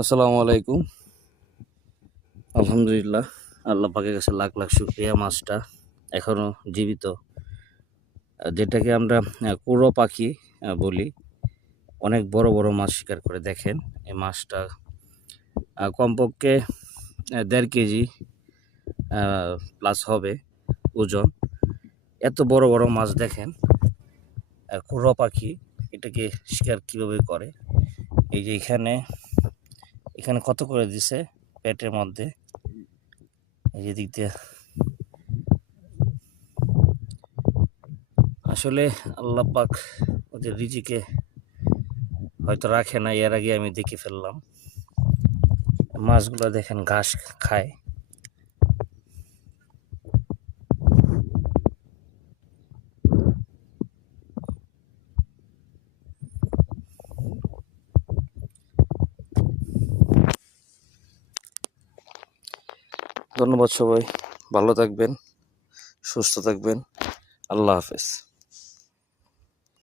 আসসালামু আলাইকুম। আলহামদুলিল্লাহ, আল্লাহ পাকের কাছে লাখ লাখ শুকরিয়া, মাছটা এখনও জীবিত। যেটাকে আমরা কুড়ো পাখি বলি। অনেক বড় বড় মাছ শিকার করে। দেখেন এই মাছটা কমপক্ষে 1.5 কেজি প্লাস হবে ওজন। এত বড় বড় মাছ দেখেন। কুড়ো পাখি এটাকে শিকার কীভাবে করে, এই যে এখানে এখানে কত করে দিছে পেটের মধ্যে, এই যে দিক দিয়ে। আসলে আল্লাহ পাক ওদের রিজিকে হয়তো রাখে না, এর আগে আমি দেখে ফেললাম। মাছগুলো দেখেন ঘাস খায়। ধন্যবাদ সবাই, ভালো থাকবেন, সুস্থ থাকবেন। আল্লাহ হাফেজ।